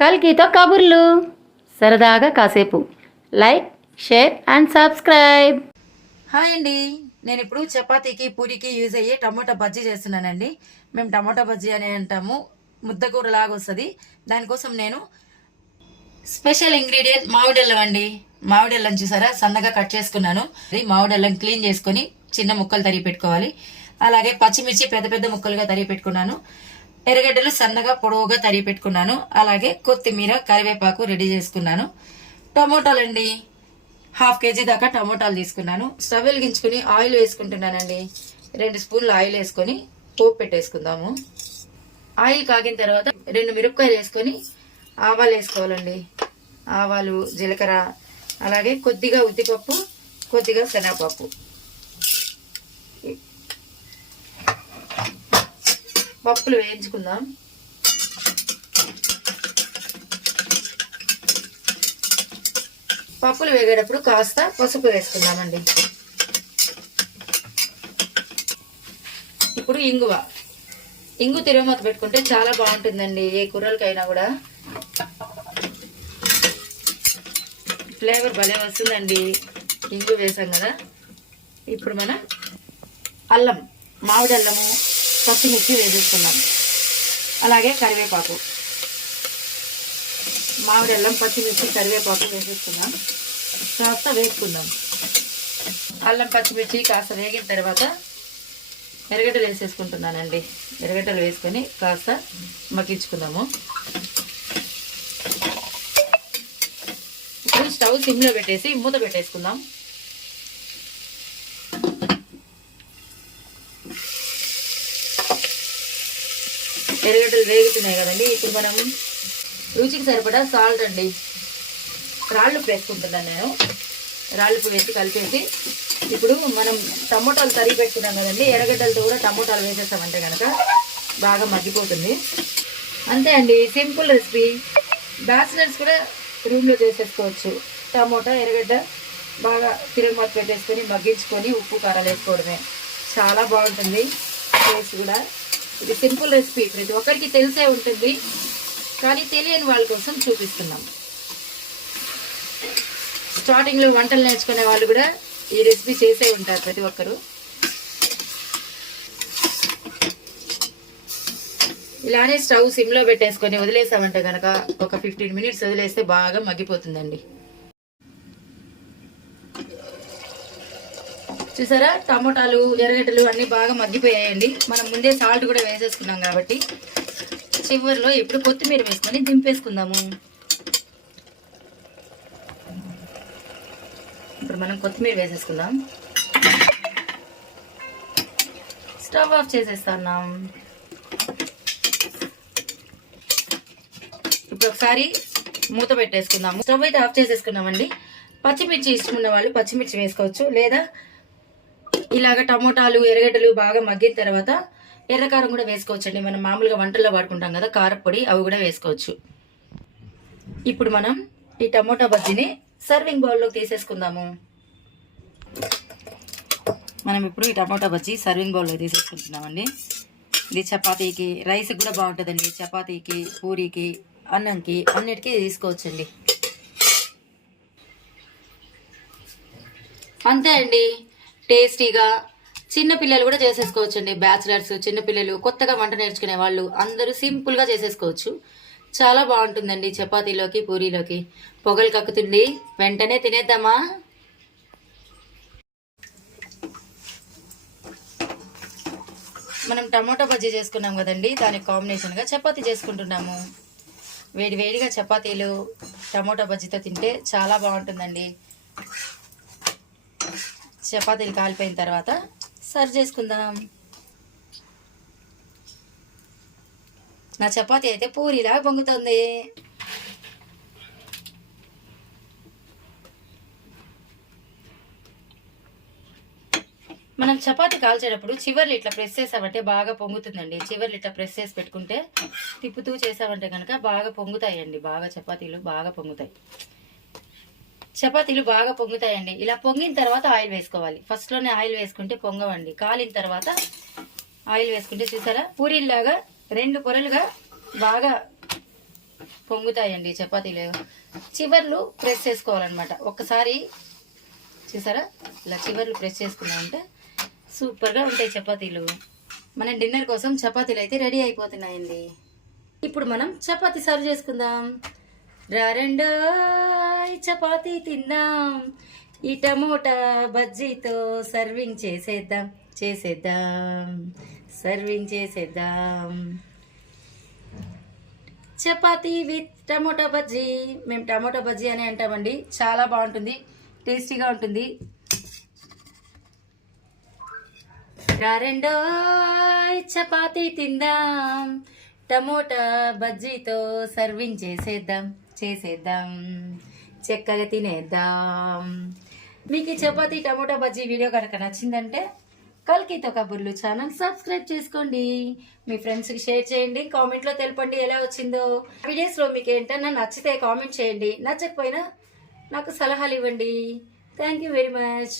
కల్కితో కబుర్లు. సరదాగా కాసేపు. Like share and subscribe hi అండి. నేను ఇప్పుడు చపాతీకి పూరికి యూజ్ అయ్యే టమోటా బజ్జీ చేస్తున్నానండి. మేము టమోటా బజ్జీ అని అంటాము. ముద్దకూర లాగా వస్తుంది. దానికోసం నేను స్పెషల్ ఇంగ్రీడియంట్ మామిడెల్లం అండి. మామిడెల్లం చూసారా? సన్నగా కట్ చేసుకున్నాను. అది మామిడెల్లం క్లీన్ చేసుకొని చిన్న ముక్కలు తరిగి పెట్టుకోవాలి. అలాగే పచ్చిమిర్చి పెద్ద పెద్ద ముక్కలుగా తరిగి పెట్టుకున్నాను. ఎర్రగడ్డలు సన్నగా పొడవుగా తరిగి పెట్టుకున్నాను. అలాగే కొత్తిమీర కరివేపాకు రెడీ చేసుకున్నాను. టమోటాలండి. హాఫ్ కేజీ దాకా టమోటాలు తీసుకున్నాను. స్టవ్ వెలిగించుకుని ఆయిల్ వేసుకుంటున్నానండి. రెండు స్పూన్లు ఆయిల్ వేసుకొని పోపు పెట్టేసుకుందాము. ఆయిల్ కాగిన తర్వాత రెండు మిరపకాయలు వేసుకొని ఆవాలు వేసుకోవాలండి. ఆవాలు జీలకర్ర అలాగే కొద్దిగా ఉద్దిపప్పు కొద్దిగా శనగపప్పు. పప్పులు వేయించుకుందాం. పప్పులు వేగేటప్పుడు కాస్త పసుపు వేసుకుందామండి. ఇప్పుడు ఇంగువ. ఇంగు తిరుమత పెట్టుకుంటే చాలా బాగుంటుందండి ఏ కూరలకైనా కూడా. ఫ్లేవర్ భలే వస్తుందండి ఇంగు వేసాం కదా. ఇప్పుడు మనం అల్లం మామిడి అల్లము పచ్చిమిర్చి వేసేసుకుందాం అలాగే కరివేపాకు. మామిడి అల్లం పచ్చిమిర్చి కరివేపాకు వేసేసుకుందాం తర్వాత వేసుకుందాం. అల్లం పచ్చిమిర్చి కాస్త వేగిన తర్వాత ఎర్రగడ్డలు వేసేసుకుంటున్నానండి. ఎర్రగడ్డలు వేసుకొని కాస్త మగ్గించుకుందాము. ఇప్పుడు స్టవ్ సిమ్లో పెట్టేసి మూత పెట్టేసుకుందాం. ఎర్రగడ్డలు వేగుతున్నాయి కదండి. ఇప్పుడు మనం రుచికి సరిపడా సాల్ట్ అండి. రాళ్ళు వేసుకుంటున్నాను నేను. రాళ్ళు వేసి కలిపేసి ఇప్పుడు మనం టమోటాలు తరిగి పెట్టుకున్నాం కదండి. ఎర్రగడ్డలతో కూడా టమోటాలు వేసేస్తామంటే కనుక బాగా మగ్గిపోతుంది. అంతే అండి. Simple recipe. బ్యాచిలర్స్ కూడా రూమ్లో చేసేసుకోవచ్చు. టమోటా ఎర్రగడ్డ బాగా తిరగమత పెట్టేసుకొని మగ్గించుకొని ఉప్పు కారాలు వేసుకోవడమే. చాలా బాగుంటుంది. టేస్ట్ కూడా. ఇది సింపుల్ రెసిపీ. ప్రతి ఒక్కరికి తెలిసే ఉంటుంది. కానీ తెలియని వాళ్ళ కోసం చూపిస్తున్నాం. స్టార్టింగ్లో వంటలు నేర్చుకునే వాళ్ళు కూడా ఈ రెసిపీ చేసే ఉంటారు ప్రతి ఒక్కరు. ఇలానే స్టవ్ సిమ్లో పెట్టేసుకొని వదిలేసామంటే కనుక ఒక ఫిఫ్టీన్ మినిట్స్ వదిలేస్తే బాగా మగ్గిపోతుందండి. చూసారా? టమోటాలు ఎర్రగడ్డలు అన్నీ బాగా మగ్గిపోయాయండి. మనం ముందే సాల్ట్ కూడా వేసేసుకున్నాం కాబట్టి చివరిలో ఇప్పుడు కొత్తిమీర వేసుకొని దింపేసుకుందాము. ఇప్పుడు మనం కొత్తిమీర వేసేసుకుందాం. స్టవ్ ఆఫ్ చేసేస్తున్నాం. ఇప్పుడు ఒకసారి మూత పెట్టేసుకుందాము. స్టవ్ అయితే ఆఫ్ చేసేసుకున్నామండి. పచ్చిమిర్చి ఇష్టం ఉన్న వాళ్ళు పచ్చిమిర్చి వేసుకోవచ్చు. లేదా ఇలాగ టమోటాలు ఎర్రగడ్డలు బాగా మగ్గిన తర్వాత ఎర్రకారం కూడా వేసుకోవచ్చండి. మనం మామూలుగా వంటల్లో వాడుకుంటాం కదా కారపొడి అవి కూడా వేసుకోవచ్చు. ఇప్పుడు మనం ఈ టమోటా బజ్జీని సర్వింగ్ బౌల్లోకి తీసేసుకుందాము. మనం ఇప్పుడు ఈ టమోటా బజ్జీ సర్వింగ్ బౌల్లో తీసేసుకుంటున్నామండి. ఇది చపాతీకి రైస్ కూడా బాగుంటుందండి. చపాతీకి పూరీకి అన్నంకి అన్నిటికీ తీసుకోవచ్చండి. అంతే అండి. టేస్టీగా చిన్నపిల్లలు కూడా చేసేసుకోవచ్చండి. బ్యాచిలర్స్ చిన్నపిల్లలు కొత్తగా వంట నేర్చుకునే వాళ్ళు అందరూ సింపుల్గా చేసేసుకోవచ్చు. చాలా బాగుంటుందండి చపాతీలోకి పూరీలోకి. పొగలు కక్కుతుంది. వెంటనే తినేద్దామా? మనం టమోటా బజ్జీ చేసుకున్నాం కదండి. దానికి కాంబినేషన్గా చపాతీ చేసుకుంటున్నాము. వేడి వేడిగా చపాతీలు టమోటా బజ్జీతో తింటే చాలా బాగుంటుందండి. చపాతీలు కాలిపోయిన తర్వాత సర్వ్ చేసుకుందాం. నా చపాతీ అయితే పూరిలా పొంగుతుంది. మనం చపాతి కాల్చేటప్పుడు చివర్లు ఇట్లా ప్రెస్ చేసామంటే బాగా పొంగుతుందండి. చివర్లు ఇట్లా ప్రెస్ చేసి పెట్టుకుంటే తిప్పుతూ చేసామంటే కనుక బాగా పొంగుతాయండి. బాగా చపాతీలు బాగా పొంగుతాయి. చపాతీలు బాగా పొంగుతాయండి. ఇలా పొంగిన తర్వాత ఆయిల్ వేసుకోవాలి. ఫస్ట్లోనే ఆయిల్ వేసుకుంటే పొంగవండి. కాలిన తర్వాత ఆయిల్ వేసుకుంటే చూసారా? పూరీలాగా రెండు పొరలుగా బాగా పొంగుతాయండి చపాతీలు. చివర్లు ప్రెస్ చేసుకోవాలన్నమాట. ఒక్కసారి చూసారా? ఇలా చివర్లు ప్రెస్ చేసుకున్నామంటే సూపర్గా ఉంటాయి చపాతీలు. మన డిన్నర్ కోసం చపాతీలు అయితే రెడీ అయిపోతున్నాయండి. ఇప్పుడు మనం చపాతీ సర్వ్ చేసుకుందాం. రారెండో చపాతీ తిందాం ఈ టమోటా బజ్జీతో సర్వింగ్ చేసేద్దాం చేసేద్దాం సర్వింగ్ చేసేద్దాం. Chapati with tomato bajji. మేము టమోటా బజ్జీ అని అంటామండి. చాలా బాగుంటుంది టేస్టీగా ఉంటుంది. రారెండో చపాతీ తిందాం. టమోటా బజ్జీతో సర్వింగ్ చేసేద్దాం చేసేద్దాం చక్కగా తినేద్దాం. మీకు ఈ చపాతీ టమోటా బజ్జీ వీడియో కనుక నచ్చిందంటే కల్కితో కబుర్లు ఛానల్ సబ్స్క్రైబ్ చేసుకోండి. మీ ఫ్రెండ్స్కి షేర్ చేయండి కామెంట్లో తెలపండి ఎలా వచ్చిందో. వీడియోస్లో మీకు ఏంటన్నా నచ్చితే కామెంట్ చేయండి నచ్చకపోయినా నాకు సలహాలు ఇవ్వండి. Thank you very much.